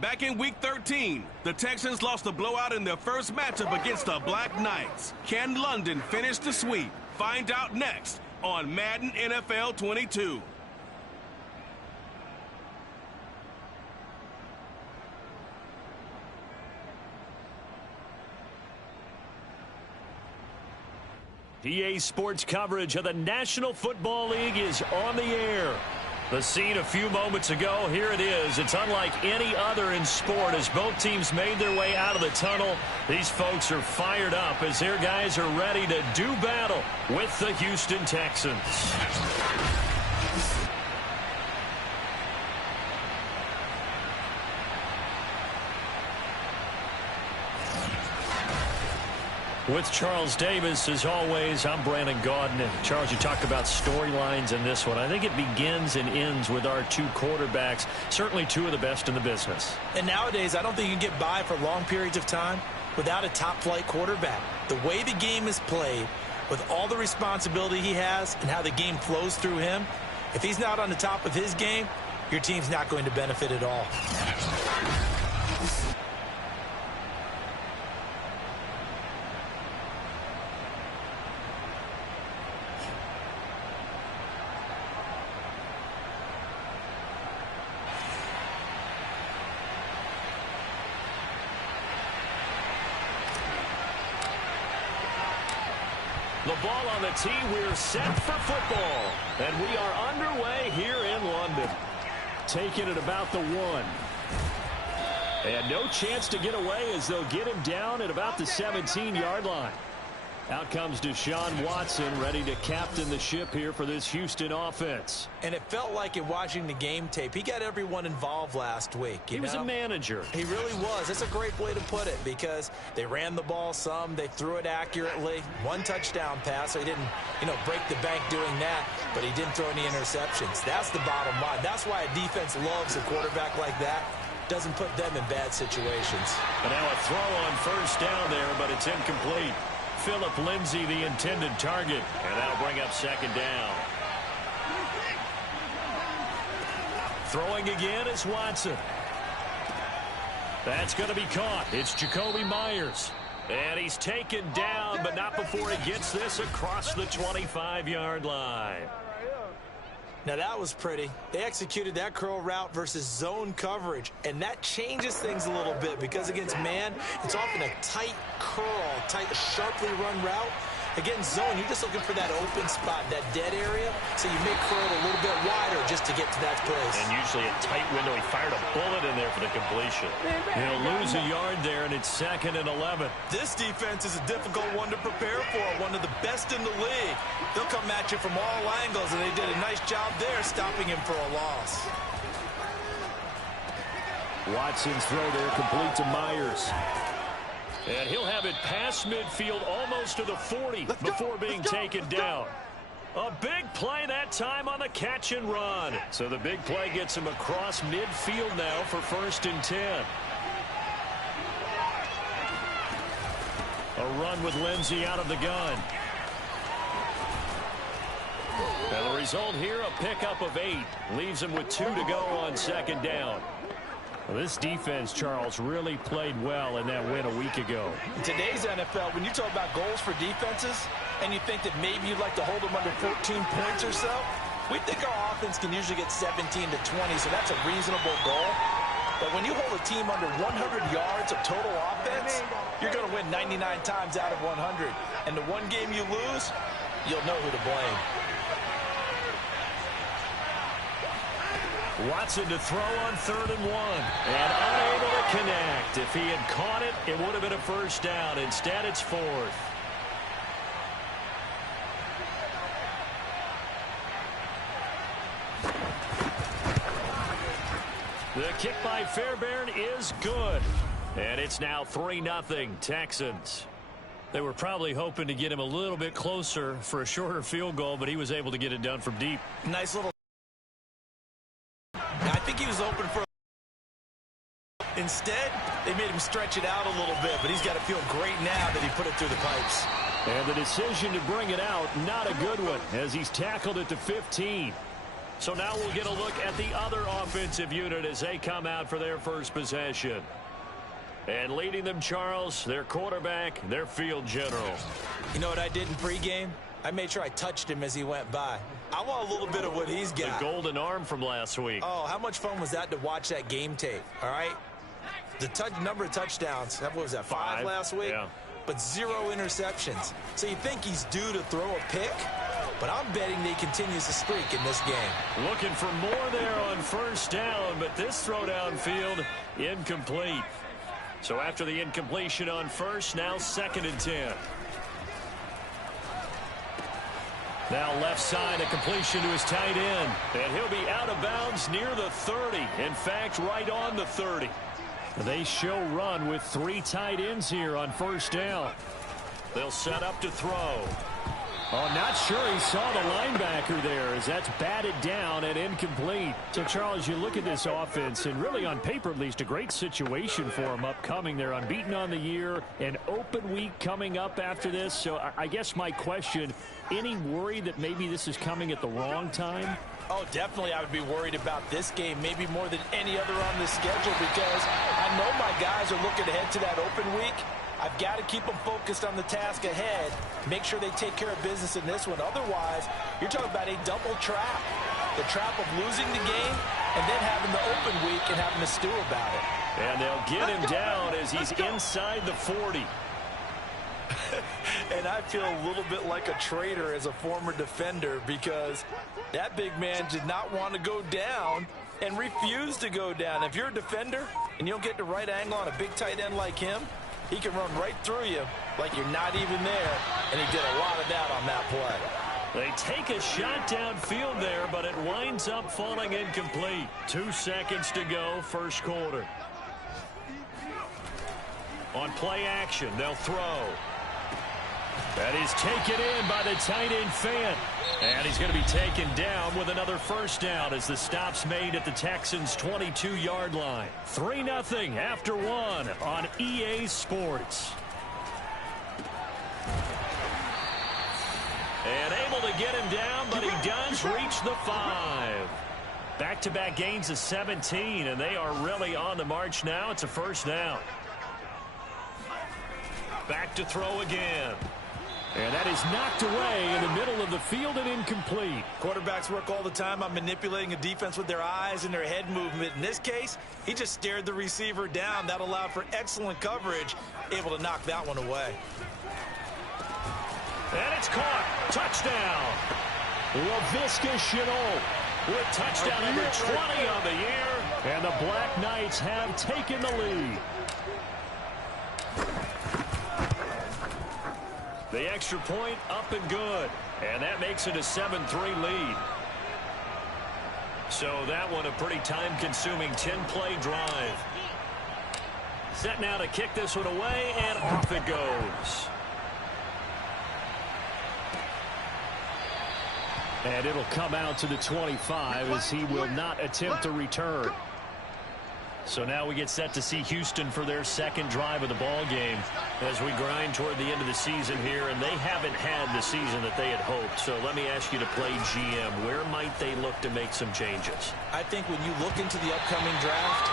Back in Week 13, the Texans lost a blowout in their first matchup against the Black Knights. Can London finish the sweep? Find out next on Madden NFL 22. EA Sports coverage of the National Football League is on the air. The scene a few moments ago, here it is. It's unlike any other in sport as both teams made their way out of the tunnel. These folks are fired up as their guys are ready to do battle with the Houston Texans. With Charles Davis, as always, I'm Brandon Gaudin. And Charles, you talked about storylines in this one. I think it begins and ends with our two quarterbacks, certainly two of the best in the business. And nowadays, I don't think you can get by for long periods of time without a top-flight quarterback. The way the game is played, with all the responsibility he has and how the game flows through him, if he's not on the top of his game, your team's not going to benefit at all. The ball on the tee, we're set for football. And we are underway here in London. Taking it about the 1. And no chance to get away as they'll get him down at about the 17-yard line. Out comes Deshaun Watson, ready to captain the ship here for this Houston offense. And it felt like in watching the game tape, he got everyone involved last week. He was a manager. He really was. That's a great way to put it because they ran the ball some, they threw it accurately. 1 touchdown pass, so he didn't, break the bank doing that, but he didn't throw any interceptions. That's the bottom line. That's why a defense loves a quarterback like that. Doesn't put them in bad situations. But now a throw on first down there, but it's incomplete. Phillip Lindsay, the intended target, and that'll bring up second down. Throwing again is Watson. That's going to be caught. It's Jacoby Myers. And he's taken down, but not before he gets this across the 25-yard line. Now that was pretty. They executed that curl route versus zone coverage, and that changes things a little bit because against man, it's often a tight curl, tight, sharply run route. Against zone, you're just looking for that open spot, that dead area, so you make curl a little bit wider just to get to that place. And usually a tight window. He fired a bullet in there for the completion. He'll lose a yard there, and it's 2nd and 11. This defense is a difficult one to prepare for, one of the best in the league. They'll come at you from all angles, and they did a nice job there stopping him for a loss. Watson's throw there complete to Myers. And he'll have it past midfield almost to the 40 before being taken down. A big play that time on the catch and run. So the big play gets him across midfield now for 1st and 10. A run with Lindsay out of the gun. And the result here, a pickup of 8. Leaves him with 2 to go on 2nd down. Well, this defense, Charles, really played well in that win a week ago. In today's NFL, when you talk about goals for defenses, and you think that maybe you'd like to hold them under 14 points or so, we think our offense can usually get 17 to 20, so that's a reasonable goal. But when you hold a team under 100 yards of total offense, you're going to win 99 times out of 100. And the one game you lose, you'll know who to blame. Watson to throw on 3rd and 1. And unable to connect. If he had caught it, it would have been a first down. Instead, it's 4th. The kick by Fairbairn is good. And it's now 3-0 Texans. They were probably hoping to get him a little bit closer for a shorter field goal, but he was able to get it done from deep. Nice little... I think he was open for... Instead, they made him stretch it out a little bit, but he's got to feel great now that he put it through the pipes. And the decision to bring it out, not a good one, as he's tackled it to 15. So now we'll get a look at the other offensive unit as they come out for their first possession. And leading them, Charles, their quarterback, their field general. You know what I did in pregame? I made sure I touched him as he went by. I want a little bit of what he's got. The golden arm from last week. Oh, how much fun was that to watch that game tape, all right? The number of touchdowns, what was that, 5 last week? Yeah. But 0 interceptions. So you think he's due to throw a pick? But I'm betting that he continues the streak in this game. Looking for more there on first down, but this throw downfield incomplete. So after the incompletion on first, now 2nd and 10. Now left side, a completion to his tight end. And he'll be out of bounds near the 30. In fact, right on the 30. They show run with 3 tight ends here on first down. They'll set up to throw. Oh, not sure he saw the linebacker there as that's batted down and incomplete. So, Charles, you look at this offense, and really on paper at least a great situation for them upcoming. They're unbeaten on the year, an open week coming up after this. So I guess my question, any worry that maybe this is coming at the wrong time? Oh, definitely I would be worried about this game, maybe more than any other on the schedule, because I know my guys are looking ahead to that open week. I've got to keep them focused on the task ahead, make sure they take care of business in this one. Otherwise, you're talking about a double trap. The trap of losing the game and then having the open week and having to stew about it. And they'll get him down as he's inside the 40. And I feel a little bit like a traitor as a former defender because that big man did not want to go down and refused to go down. If you're a defender and you don't get the right angle on a big tight end like him, he can run right through you like you're not even there, and he did a lot of that on that play. They take a shot downfield there, but it winds up falling incomplete. 2 seconds to go, first quarter. On play action, they'll throw. That is taken in by the tight end Fant. And he's going to be taken down with another first down as the stop's made at the Texans' 22-yard line. 3-0 after 1 on EA Sports. And able to get him down, but he does reach the 5. Back-to-back gains of 17, and they are really on the march now. It's a first down. Back to throw again. And that is knocked away in the middle of the field and incomplete. Quarterbacks work all the time on manipulating a defense with their eyes and their head movement. In this case, he just stared the receiver down. That allowed for excellent coverage, able to knock that one away. And it's caught. Touchdown. Laviska Shenault with touchdown number 20 on the year. And the Black Knights have taken the lead. The extra point up and good. And that makes it a 7-3 lead. So that one a pretty time-consuming 10-play drive. Set now to kick this one away, and off it goes. And it'll come out to the 25 as he will not attempt to return. So now we get set to see Houston for their second drive of the ball game as we grind toward the end of the season here, and they haven't had the season that they had hoped. So let me ask you to play GM. Where might they look to make some changes? I think when you look into the upcoming draft,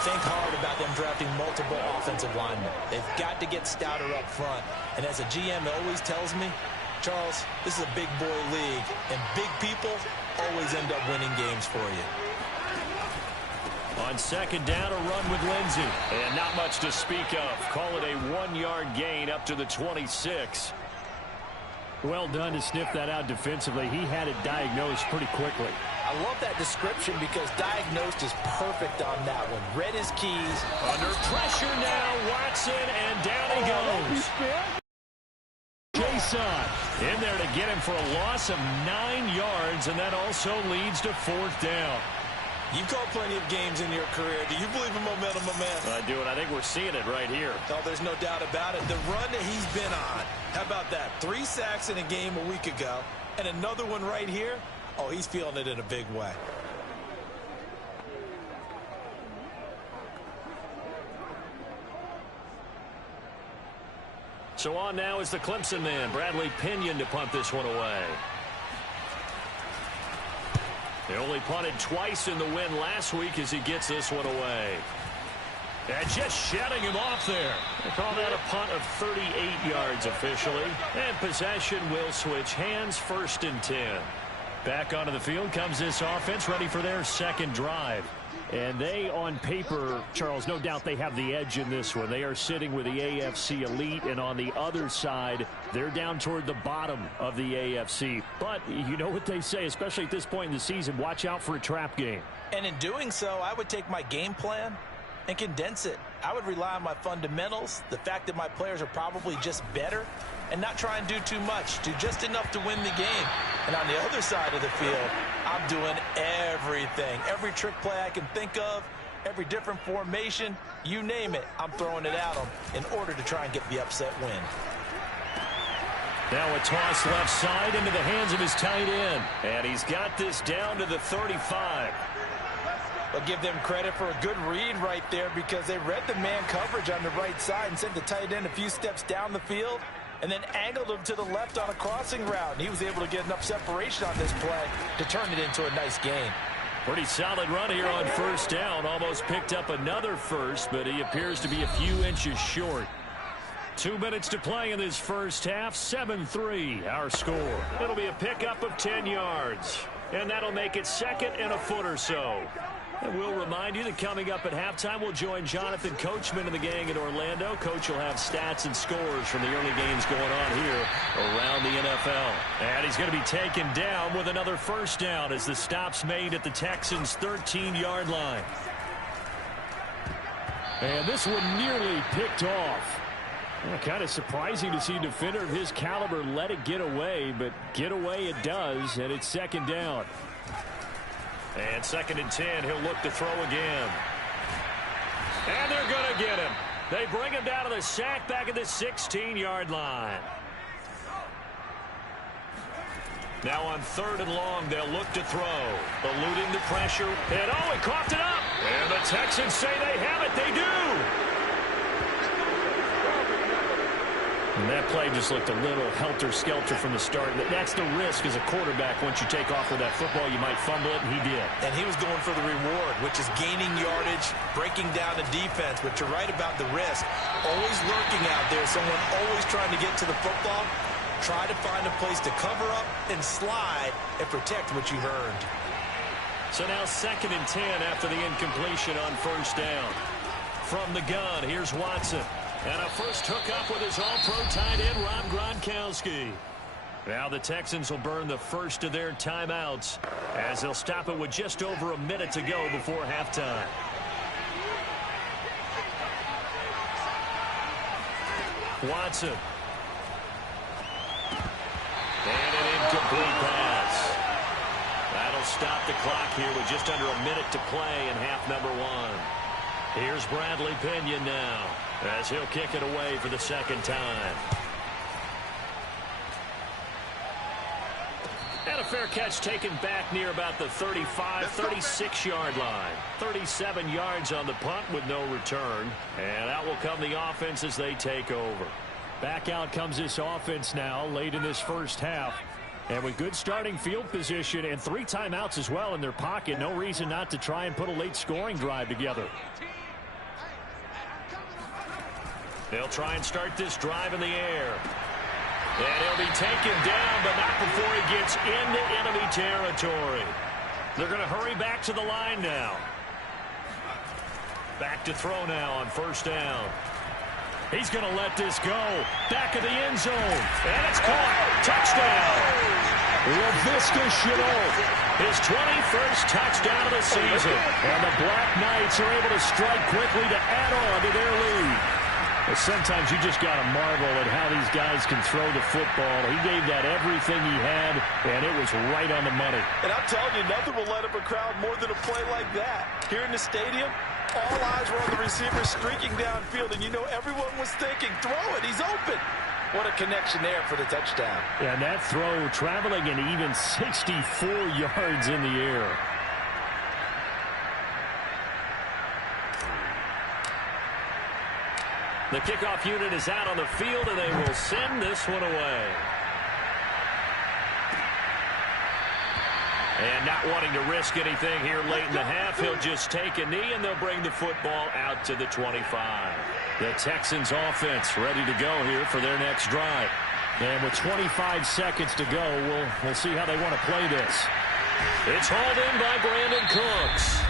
think hard about them drafting multiple offensive linemen. They've got to get stouter up front. And as a GM always tells me, Charles, this is a big boy league, and big people always end up winning games for you. On second down, a run with Lindsey. And not much to speak of. Call it a 1-yard gain up to the 26. Well done to sniff that out defensively. He had it diagnosed pretty quickly. I love that description because diagnosed is perfect on that one. Read his keys. Under pressure now, Watson, and down he goes. Jason in there to get him for a loss of 9 yards, and that also leads to fourth down. You've called plenty of games in your career. Do you believe in momentum, my man? I do, and I think we're seeing it right here. Oh, there's no doubt about it. The run that he's been on, how about that? 3 sacks in a game a week ago, and another one right here. Oh, he's feeling it in a big way. So on now is the Clemson man, Bradley Pinion, to punt this one away. They only punted twice in the win last week as he gets this one away. And just shedding him off there. They call that a punt of 38 yards officially. And possession will switch hands, 1st and 10. Back onto the field comes this offense, ready for their second drive. And they, on paper, Charles, no doubt they have the edge in this one. They are sitting with the AFC elite, and on the other side, they're down toward the bottom of the AFC. But you know what they say, especially at this point in the season, watch out for a trap game. And in doing so, I would take my game plan and condense it. I would rely on my fundamentals, the fact that my players are probably just better, and not try and do too much, do just enough to win the game. And on the other side of the field, I'm doing everything. Every trick play I can think of, every different formation, you name it, I'm throwing it at them in order to try and get the upset win. Now a toss left side into the hands of his tight end. And he's got this down to the 35. But give them credit for a good read right there, because they read the man coverage on the right side and sent the tight end a few steps down the field and then angled him to the left on a crossing route. And he was able to get enough separation on this play to turn it into a nice gain. Pretty solid run here on 1st down. Almost picked up another first, but he appears to be a few inches short. 2 minutes to play in this first half. 7-3 our score. It'll be a pickup of 10 yards. And that'll make it 2nd and a foot or so. And we'll remind you that coming up at halftime, we'll join Jonathan Coachman and the gang in Orlando. Coach will have stats and scores from the early games going on here around the NFL. And he's going to be taken down with another 1st down as the stop's made at the Texans' 13-yard line. And this one nearly picked off. Well, kind of surprising to see a defender of his caliber let it get away, but get away it does, and it's 2nd down. And 2nd and 10, he'll look to throw again. And they're going to get him. They bring him down to the sack back at the 16-yard line. Now on 3rd and long, they'll look to throw. Eluding the pressure. And oh, he coughed it up. And the Texans say they have it. They do. And that play just looked a little helter-skelter from the start. That's the risk as a quarterback. Once you take off with that football, you might fumble it, and he did. And he was going for the reward, which is gaining yardage, breaking down the defense. But you're right about the risk. Always lurking out there, someone always trying to get to the football. Try to find a place to cover up and slide and protect what you've earned. So now 2nd and 10 after the incompletion on 1st down. From the gun, here's Watson. And a first hookup with his all-pro tight end, Rob Gronkowski. Now the Texans will burn the first of their timeouts as they'll stop it with just over a minute to go before halftime. Watson. And an incomplete pass. That'll stop the clock here with just under a minute to play in half number 1. Here's Bradley Pinion now, as he'll kick it away for the 2nd time. And a fair catch taken back near about the 35, 36-yard line. 37 yards on the punt with no return. And out will come the offense as they take over. Back out comes this offense now late in this first half. And with good starting field position and 3 timeouts as well in their pocket, no reason not to try and put a late scoring drive together. They'll try and start this drive in the air. And he'll be taken down, but not before he gets into enemy territory. They're going to hurry back to the line now. Back to throw now on 1st down. He's going to let this go. Back of the end zone. And it's caught. Touchdown. LaVisca Chenault. His 21st touchdown of the season. And the Black Knights are able to strike quickly to add on to their lead. Well, sometimes you just got to marvel at how these guys can throw the football. He gave that everything he had, and it was right on the money. And I'm telling you, nothing will let up a crowd more than a play like that. Here in the stadium, all eyes were on the receiver streaking downfield, and you know everyone was thinking, throw it, he's open. What a connection there for the touchdown. And that throw traveling an even 64 yards in the air. The kickoff unit is out on the field, and they will send this one away. And not wanting to risk anything here late in the half, he'll just take a knee, and they'll bring the football out to the 25. The Texans offense ready to go here for their next drive. And with 25 seconds to go, we'll see how they want to play this. It's hauled in by Brandon Cooks.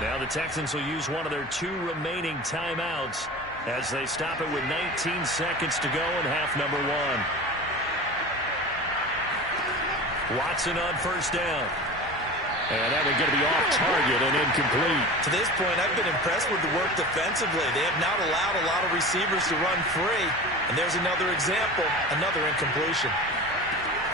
Now the Texans will use one of their 2 remaining timeouts as they stop it with 19 seconds to go in half number 1. Watson on first down. And that one's going to be off target and incomplete. To this point, I've been impressed with the work defensively. They have not allowed a lot of receivers to run free. And there's another example, another incompletion.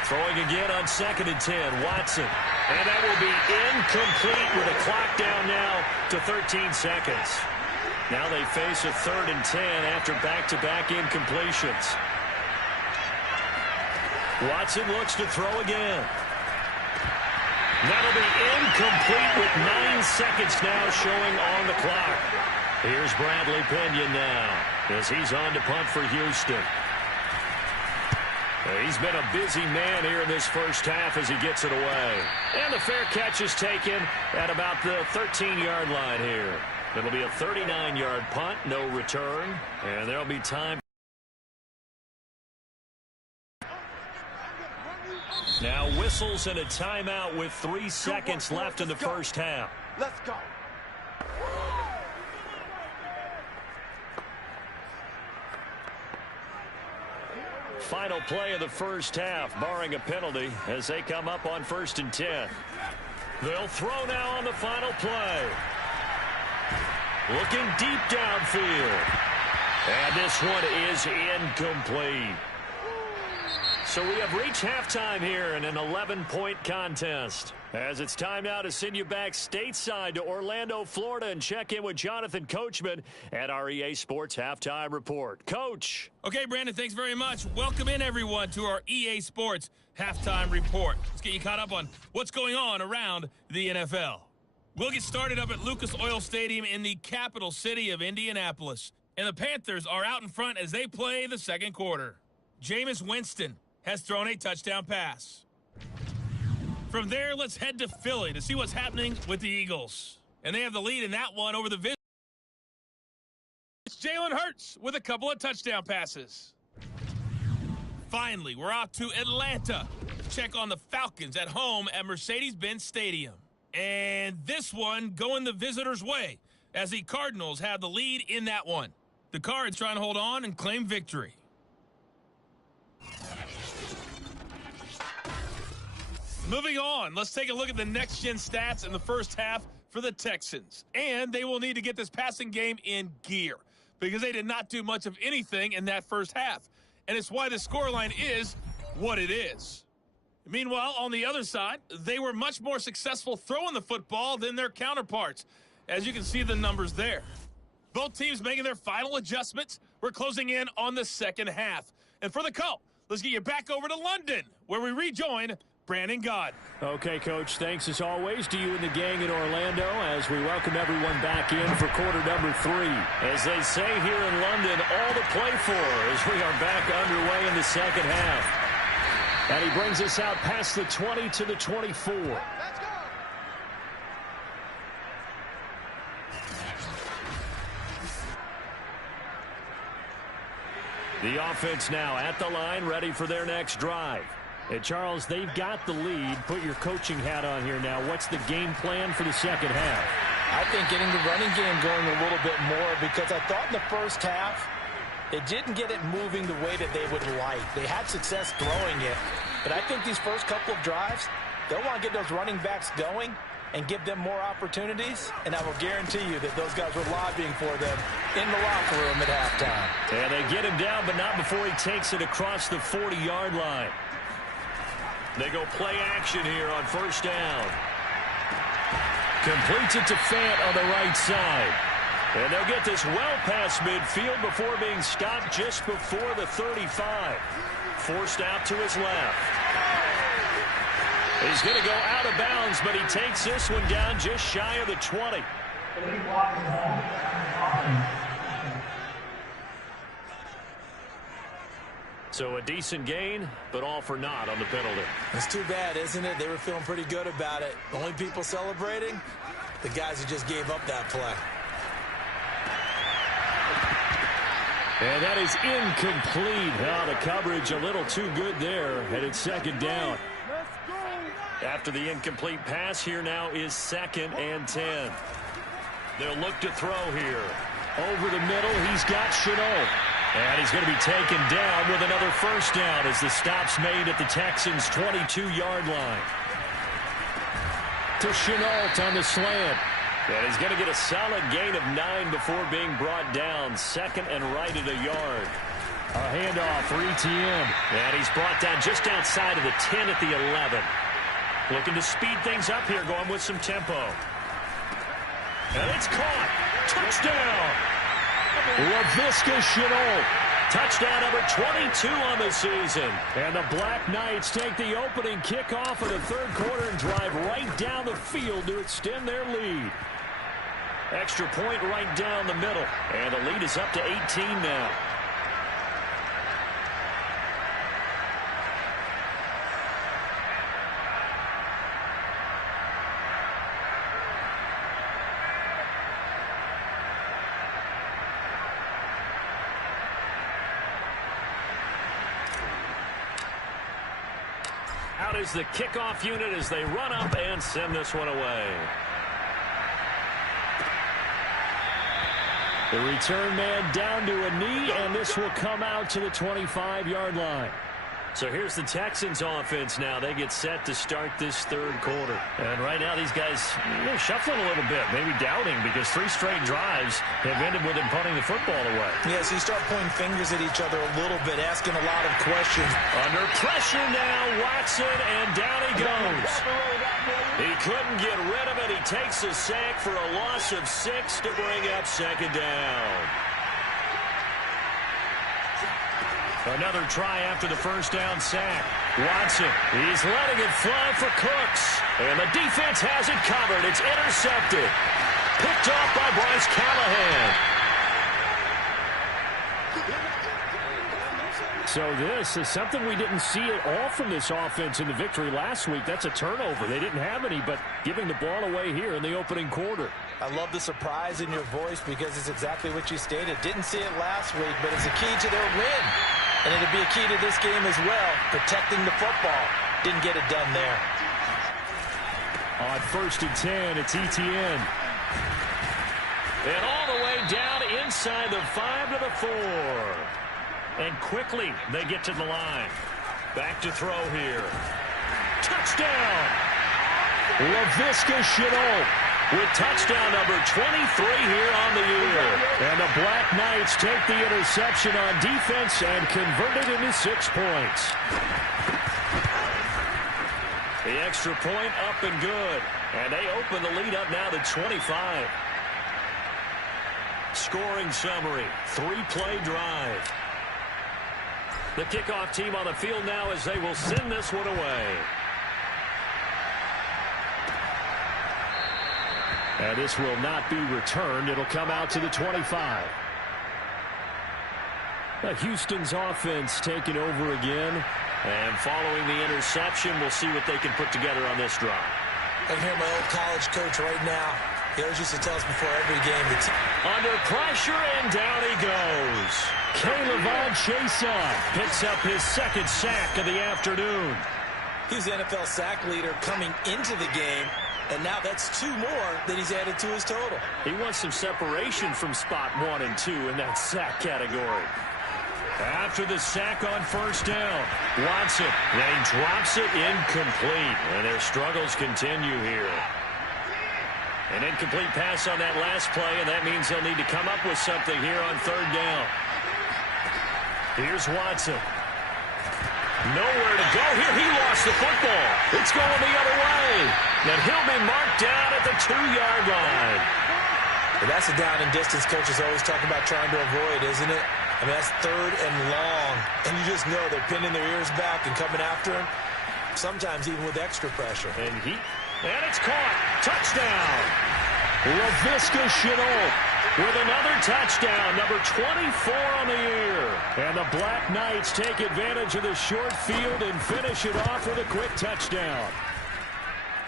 Throwing again on 2nd and 10, Watson. And that will be incomplete with a clock down now to 13 seconds. Now they face a 3rd and 10 after back-to-back incompletions. Watson looks to throw again. That'll be incomplete with 9 seconds now showing on the clock. Here's Bradley Pinion now as he's on to punt for Houston. He's been a busy man here in this first half as he gets it away. And the fair catch is taken at about the 13-yard line here. It'll be a 39-yard punt, no return, and there'll be time. Now whistles and a timeout with 3 seconds left in the first half. Let's go. Final play of the first half, barring a penalty, as they come up on 1st and 10. They'll throw now on the final play. Looking deep downfield. And this one is incomplete. So we have reached halftime here in an 11-point contest. As it's time now to send you back stateside to Orlando, Florida, and check in with Jonathan Coachman at our EA Sports Halftime Report. Coach. Okay, Brandon, thanks very much. Welcome in, everyone, to our EA Sports Halftime Report. Let's get you caught up on what's going on around the NFL. We'll get started up at Lucas Oil Stadium in the capital city of Indianapolis. And the Panthers are out in front as they play the second quarter. Jameis Winston has thrown a touchdown pass. From there, let's head to Philly to see what's happening with the Eagles. And they have the lead in that one over the Visitors. It's Jalen Hurts with a couple of touchdown passes. Finally, we're off to Atlanta to check on the Falcons at home at Mercedes-Benz Stadium. And this one going the Visitors' way as the Cardinals have the lead in that one. The Cards trying to hold on and claim victory. Moving on, let's take a look at the next-gen stats in the first half for the Texans. And they will need to get this passing game in gear because they did not do much of anything in that first half. And it's why the scoreline is what it is. Meanwhile, on the other side, they were much more successful throwing the football than their counterparts, as you can see the numbers there. Both teams making their final adjustments. We're closing in on the second half. And for the call, let's get you back over to London, where we rejoin Brandon Gaud. Okay, Coach, thanks as always to you and the gang in Orlando as we welcome everyone back in for quarter number 3. As they say here in London, all to play for as we are back underway in the second half. And he brings us out past the 20 to the 24. Let's go. The offense now at the line, ready for their next drive. And Charles, they've got the lead. Put your coaching hat on here now. What's the game plan for the second half? I think getting the running game going a little bit more because I thought in the first half it didn't get it moving the way that they would like. They had success throwing it, but I think these first couple of drives, they'll want to get those running backs going and give them more opportunities, and I will guarantee you that those guys were lobbying for them in the locker room at halftime. And they get him down, but not before he takes it across the 40-yard line. They go play action here on first down. Completes it to Fant on the right side. And they'll get this well past midfield before being stopped just before the 35. Forced out to his left. He's going to go out of bounds, but he takes this one down just shy of the 20. So a decent gain, but all for naught on the penalty. It's too bad, isn't it? They were feeling pretty good about it. The only people celebrating, the guys who just gave up that play. And that is incomplete. Now the coverage a little too good there, and it's second down. After the incomplete pass, here now is 2nd and 10. They'll look to throw here. Over the middle, he's got Chenault. And he's going to be taken down with another first down as the stop's made at the Texans' 22-yard line. To Chenault on the slant. And he's going to get a solid gain of 9 before being brought down. 2nd and right at a yard. A handoff for Etienne. And he's brought down just outside of the 10 at the 11. Looking to speed things up here, going with some tempo. And it's caught. Touchdown. LaVisca Chenault. Touchdown number 22 on the season. And the Black Knights take the opening kickoff of the third quarter and drive right down the field to extend their lead. Extra point right down the middle. And the lead is up to 18 now. Out is the kickoff unit as they run up and send this one away. The return man down to a knee, and this will come out to the 25-yard line. So here's the Texans offense now. They get set to start this third quarter. And right now these guys shuffling a little bit, maybe doubting, because 3 straight drives have ended with them punting the football away. Yeah, so you start pointing fingers at each other a little bit, asking a lot of questions. Under pressure now, Watson, and down he goes. He couldn't get rid of it. He takes a sack for a loss of 6 to bring up second down. Another try after the first down sack. Watson, he's letting it fly for Cooks. And the defense has it covered. It's intercepted. Picked off by Bryce Callahan. So this is something we didn't see at all from this offense in the victory last week. That's a turnover. They didn't have any, but giving the ball away here in the opening quarter. I love the surprise in your voice because it's exactly what you stated. Didn't see it last week, but it's a key to their win. And it'll be a key to this game as well, protecting the football. Didn't get it done there. On 1st and 10, it's Etienne. And all the way down inside the 5 to the 4. And quickly they get to the line. Back to throw here. Touchdown! LaVisca Chenault with touchdown number 23 here on the year. And the Black Knights take the interception on defense and convert it into 6 points. The extra point up and good. And they open the lead up now to 25. Scoring summary, 3-play drive. The kickoff team on the field now as they will send this one away. And this will not be returned. It'll come out to the 25. Houston's offense taking over again. And following the interception, we'll see what they can put together on this drive. I can hear my old college coach right now. He always used to tell us before every game. Under pressure, and down he goes. K'Lavon Chaisson picks up his 2nd sack of the afternoon. He's the NFL sack leader coming into the game, and now that's 2 more that he's added to his total. He wants some separation from spot 1 and 2 in that sack category. After the sack on 1st down, Watson, and he drops it incomplete, and their struggles continue here. An incomplete pass on that last play, and that means they'll need to come up with something here on 3rd down. Here's Watson. Nowhere to go here. He lost the football. It's going the other way. And he'll be marked down at the 2-yard line. Well, that's a down and distance coaches always talk about trying to avoid, isn't it? I mean, that's 3rd and long. And you just know they're pinning their ears back and coming after him, sometimes even with extra pressure. And it's caught. Touchdown. LaVisca Chenault with another touchdown, number 24 on the year. And the Black Knights take advantage of the short field and finish it off with a quick touchdown.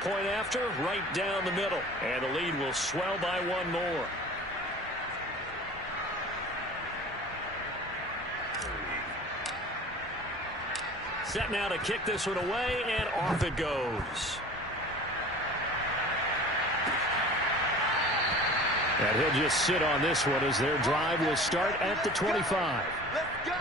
Point after, right down the middle. And the lead will swell by one more. Set now to kick this one away, and off it goes. And he'll just sit on this one as their drive will start at the 25. Let's go.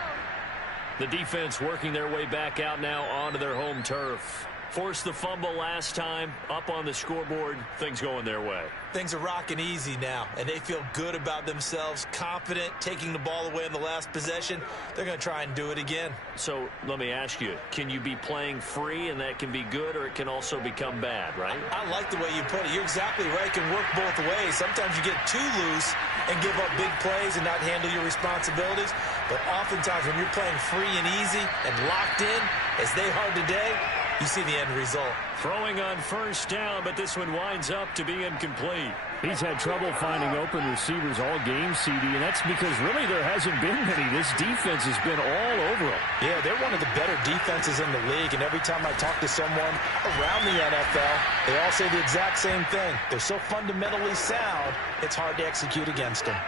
The defense working their way back out now onto their home turf. Forced the fumble last time, up on the scoreboard, things going their way. Things are rocking easy now, and they feel good about themselves, confident, taking the ball away in the last possession. They're going to try and do it again. So let me ask you, can you be playing free and that can be good, or it can also become bad, right? I like the way you put it. You're exactly right. It can work both ways. Sometimes you get too loose and give up big plays and not handle your responsibilities. But oftentimes when you're playing free and easy and locked in, as they are today, you see the end result. Throwing on first down, but this one winds up to be incomplete. He's had trouble finding open receivers all game, CD, and that's because really there hasn't been many. This defense has been all over them. Yeah, they're one of the better defenses in the league, and every time I talk to someone around the NFL, they all say the exact same thing. They're so fundamentally sound, it's hard to execute against them.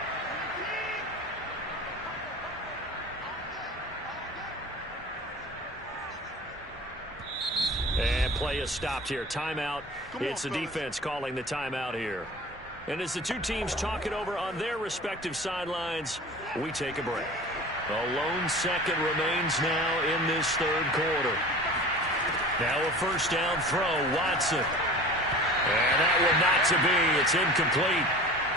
And play is stopped here. Timeout. It's the defense calling the timeout here. And as the two teams talk it over on their respective sidelines, we take a break. A lone second remains now in this third quarter. Now a first down throw, Watson. And that one not to be. It's incomplete.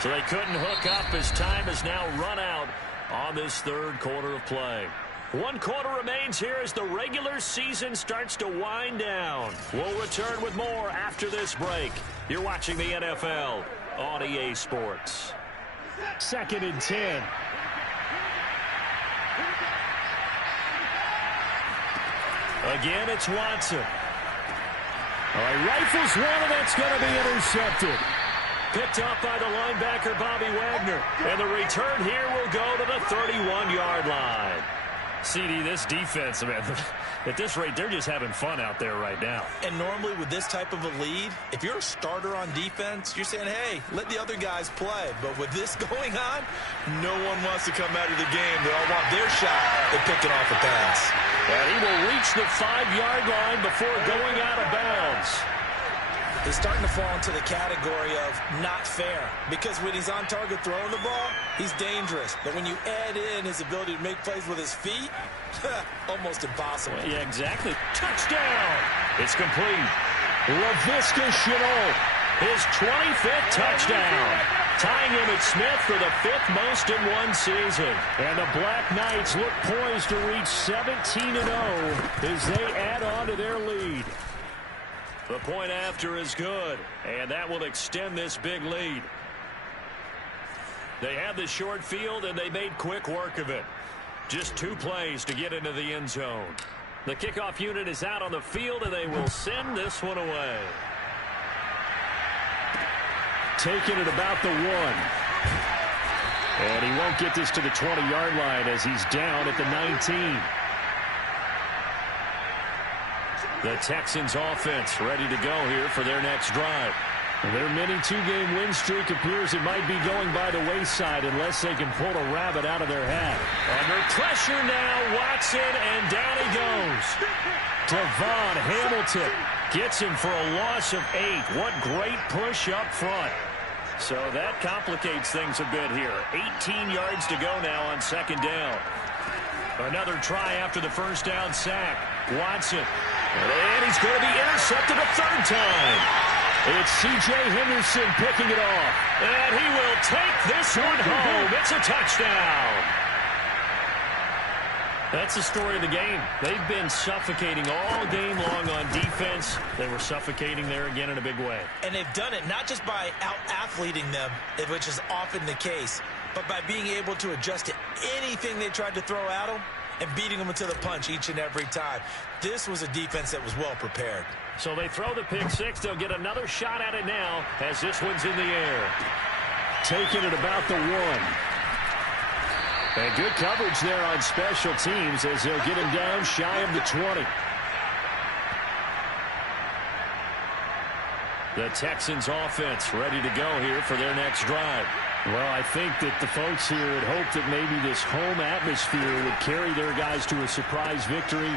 So they couldn't hook up as time has now run out on this third quarter of play. 1 quarter remains here as the regular season starts to wind down. We'll return with more after this break. You're watching the NFL on EA Sports. 2nd and 10. Again, it's Watson. All right, rifles one, and that's going to be intercepted. Picked up by the linebacker, Bobby Wagner. And the return here will go to the 31-yard line. CD, this defense, man, at this rate, they're just having fun out there right now. And normally with this type of a lead, if you're a starter on defense, you're saying, hey, let the other guys play. But with this going on, no one wants to come out of the game. They all want their shot at picking off a pass. And he will reach the 5-yard line before going out of bounds. He's starting to fall into the category of not fair, because when he's on target throwing the ball, he's dangerous. But when you add in his ability to make plays with his feet, almost impossible. Yeah, exactly. Touchdown! It's complete. LaVisca Chenault, his 25th touchdown, tying Emmitt Smith for the 5th most in one season. And the Black Knights look poised to reach 17-0 as they add on to their lead. The point after is good, and that will extend this big lead. They had the short field, and they made quick work of it. Just 2 plays to get into the end zone. The kickoff unit is out on the field, and they will send this one away. Taking it about the 1. And he won't get this to the 20-yard line as he's down at the 19. The Texans offense ready to go here for their next drive. Their mini 2-game win streak appears it might be going by the wayside unless they can pull a rabbit out of their hat. Under pressure now, Watson, and down he goes. Devon Hamilton gets him for a loss of 8. What great push up front. So that complicates things a bit here. 18 yards to go now on 2nd down. Another try after the first down sack. Watson. And he's going to be intercepted a 3rd time. It's C.J. Henderson picking it off. And he will take this one home. It's a touchdown. That's the story of the game. They've been suffocating all game long on defense. They were suffocating there again in a big way. And they've done it not just by out-athleting them, which is often the case, but by being able to adjust to anything they tried to throw at them and beating them to the punch each and every time. This was a defense that was well prepared. So they throw the pick 6. They'll get another shot at it now as this one's in the air. taking it about the 1. And good coverage there on special teams as they'll get him down shy of the 20. The Texans offense ready to go here for their next drive. Well, I think that the folks here had hoped that maybe this home atmosphere would carry their guys to a surprise victory,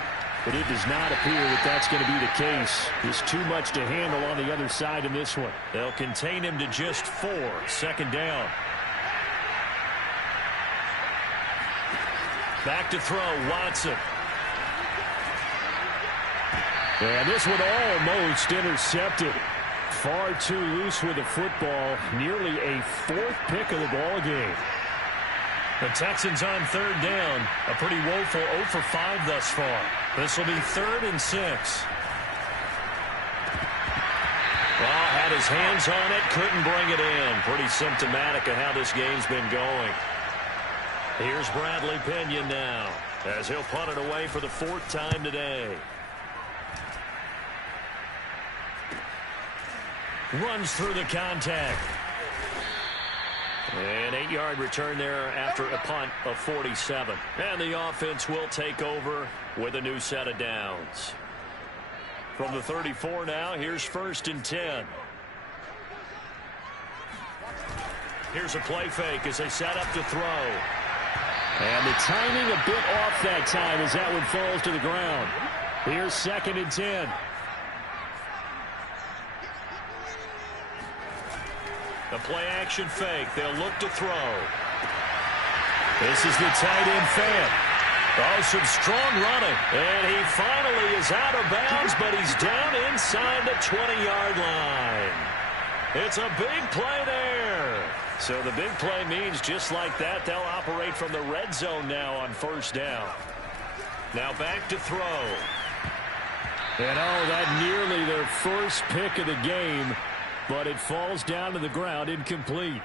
but it does not appear that that's going to be the case. There's too much to handle on the other side in this one. They'll contain him to just 4. Second down. Back to throw, Watson. And this one almost intercepted. Far too loose with the football. Nearly a 4th pick of the ball game. The Texans on 3rd down. A pretty woeful 0 for 5 thus far. This will be 3rd and 6. Well, had his hands on it, couldn't bring it in. Pretty symptomatic of how this game's been going. Here's Bradley Pinion now, as he'll punt it away for the 4th time today. Runs through the contact. An 8-yard return there after a punt of 47. And the offense will take over with a new set of downs. From the 34 now, here's 1st and 10. Here's a play fake as they set up to throw. And the timing a bit off that time as that one falls to the ground. Here's 2nd and 10. The play-action fake. They'll look to throw. This is the tight end Fant. Oh, some strong running. And he finally is out of bounds, but he's down inside the 20-yard line. It's a big play there. So the big play means just like that, they'll operate from the red zone now on 1st down. Now back to throw. And oh, that nearly their first pick of the game. But it falls down to the ground, incomplete.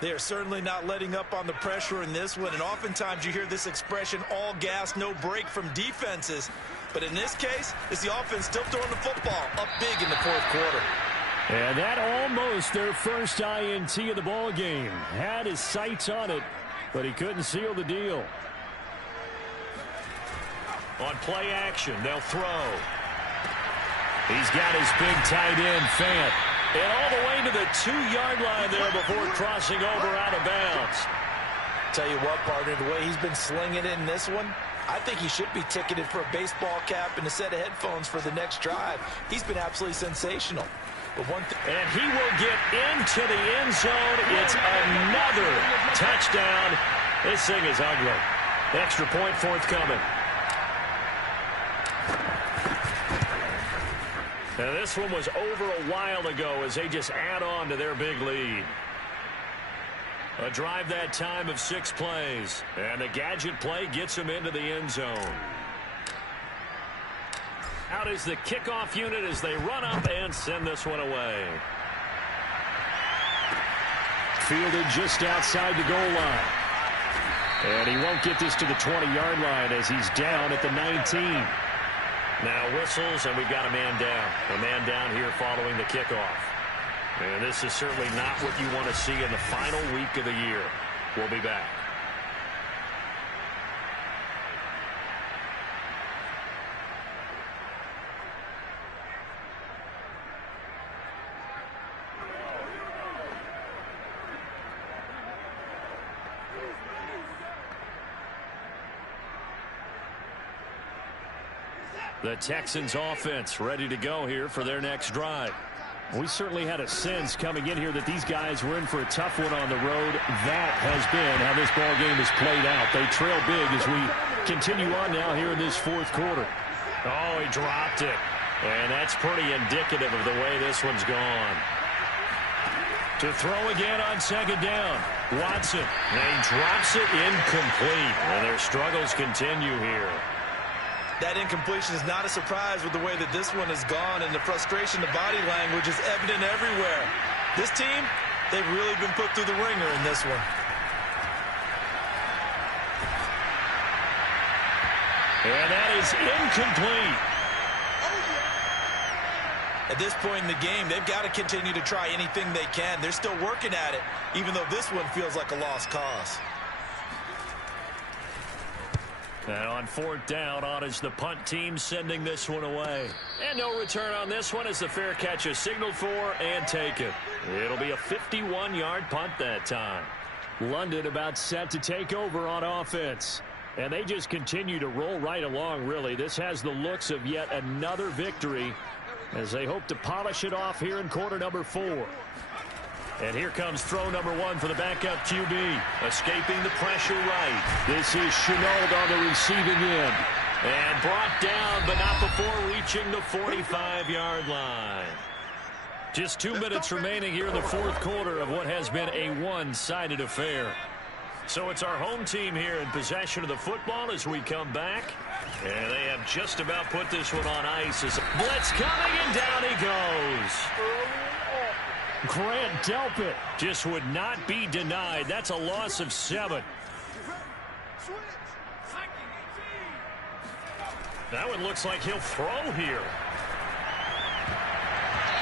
They are certainly not letting up on the pressure in this one, and oftentimes you hear this expression, all gas, no break from defenses. But in this case, it's the offense still throwing the football up big in the 4th quarter. And that almost their first INT of the ball game. Had his sights on it, but he couldn't seal the deal. On play action, they'll throw. He's got his big tight end, Fant. And all the way to the 2-yard line there before crossing over out of bounds. Tell you what, partner, the way he's been slinging it in this one, I think he should be ticketed for a baseball cap and a set of headphones for the next drive. He's been absolutely sensational. But and he will get into the end zone. It's another touchdown. This thing is ugly. Extra point forthcoming. Now this one was over a while ago as they just add on to their big lead. A drive that time of 6 plays. And the gadget play gets him into the end zone. Out is the kickoff unit as they run up and send this one away. Fielded just outside the goal line. And he won't get this to the 20-yard line as he's down at the 19. Now whistles, and we've got a man down. A man down here following the kickoff. And this is certainly not what you want to see in the final week of the year. We'll be back. The Texans offense ready to go here for their next drive. We certainly had a sense coming in here that these guys were in for a tough one on the road. That has been how this ball game has played out. They trail big as we continue on now here in this 4th quarter. Oh, he dropped it. And that's pretty indicative of the way this one's gone. To throw again on 2nd down. Watson. And he drops it incomplete. And their struggles continue here. That incompletion is not a surprise with the way that this one has gone, and the frustration, the body language is evident everywhere. This team, they've really been put through the ringer in this one. And that is incomplete. At this point in the game, they've got to continue to try anything they can. They're still working at it, even though this one feels like a lost cause. And on fourth down, on is the punt team sending this one away. And no return on this one as the fair catch is signaled for and taken. It'll be a 51-yard punt that time. London about set to take over on offense. And they just continue to roll right along, really. This has the looks of yet another victory as they hope to polish it off here in quarter number 4. And here comes throw number 1 for the backup QB. Escaping the pressure right. This is Chenault on the receiving end. And brought down, but not before reaching the 45-yard line. Just 2 minutes remaining here in the fourth quarter of what has been a one-sided affair. So it's our home team here in possession of the football as we come back. And they have just about put this one on ice. As blitz coming, and down he goes. Grant Delpit just would not be denied. That's a loss of 7. That one looks like he'll throw here.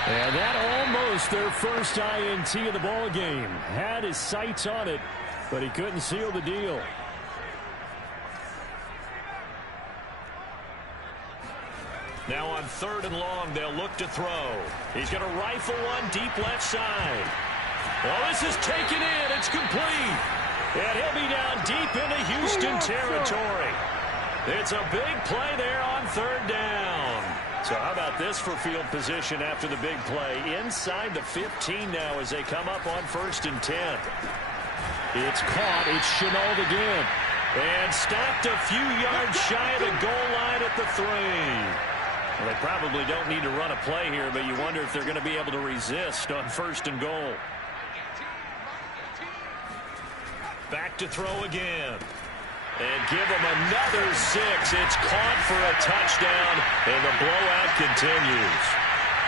And that almost their first INT of the ball game. Had his sights on it, but he couldn't seal the deal. Now on third and long, they'll look to throw. He's going to rifle one deep left side. Well, this is taken in. It's complete. And he'll be down deep into Houston territory. It's a big play there on third down. So how about this for field position after the big play? Inside the 15 now as they come up on 1st and 10. It's caught. It's Chenault again. And stopped a few yards shy of the goal line at the 3. Well, they probably don't need to run a play here, but you wonder if they're going to be able to resist on 1st and goal. Back to throw again. And give them another 6. It's caught for a touchdown, and the blowout continues.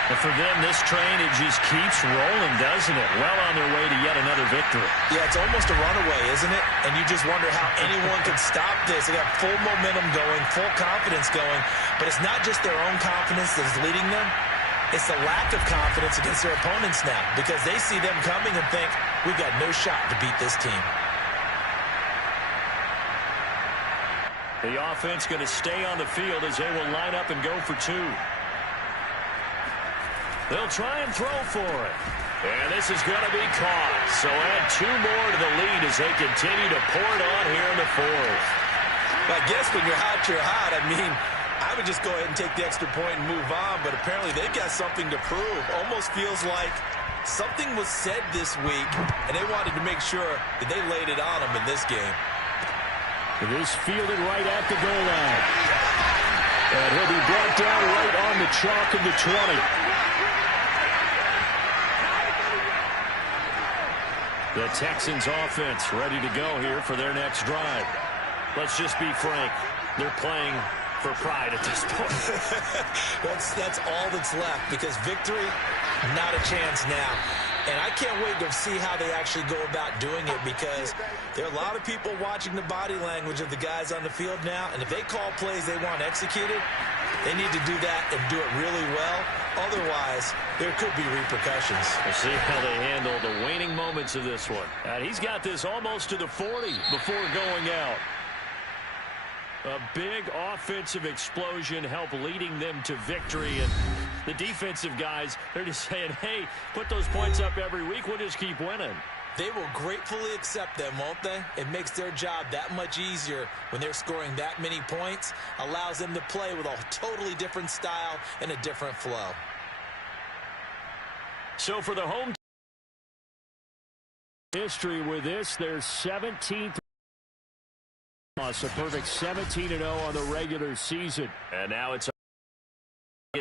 And for them, this train, it just keeps rolling, doesn't it? Well on their way to yet another victory. Yeah, it's almost a runaway, isn't it? And you just wonder how anyone can stop this. They got full momentum going, full confidence going. But it's not just their own confidence that's leading them. It's the lack of confidence against their opponents now because they see them coming and think, we've got no shot to beat this team. The offense going to stay on the field as they will line up and go for 2. They'll try and throw for it. And this is going to be caught. So add 2 more to the lead as they continue to pour it on here in the 4th. I guess when you're hot, you're hot. I mean, I would just go ahead and take the extra point and move on, but apparently they've got something to prove. Almost feels like something was said this week, and they wanted to make sure that they laid it on them in this game. It is fielded right at the goal line. And he'll be brought down right on the chalk of the 20. The Texans offense ready to go here for their next drive. Let's just be frank. They're playing for pride at this point. That's all that's left because victory, not a chance now. And I can't wait to see how they actually go about doing it because there are a lot of people watching the body language of the guys on the field now. And if they call plays they want executed, they need to do that and do it really well. Otherwise, there could be repercussions. We'll see how they handle the waning moments of this one. And he's got this almost to the 40 before going out. A big offensive explosion help leading them to victory. And the defensive guys, they're just saying, hey, put those points up every week. We'll just keep winning. They will gratefully accept them, won't they? It makes their job that much easier when they're scoring that many points. Allows them to play with a totally different style and a different flow. So for the home history with this, their 17th loss, a perfect 17-0 on the regular season. And now it's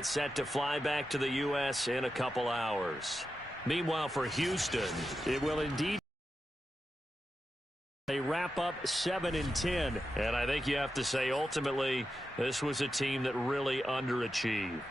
set to fly back to the U.S. in a couple hours. Meanwhile, for Houston, it will indeed they wrap up 7-10. And I think you have to say, ultimately, this was a team that really underachieved.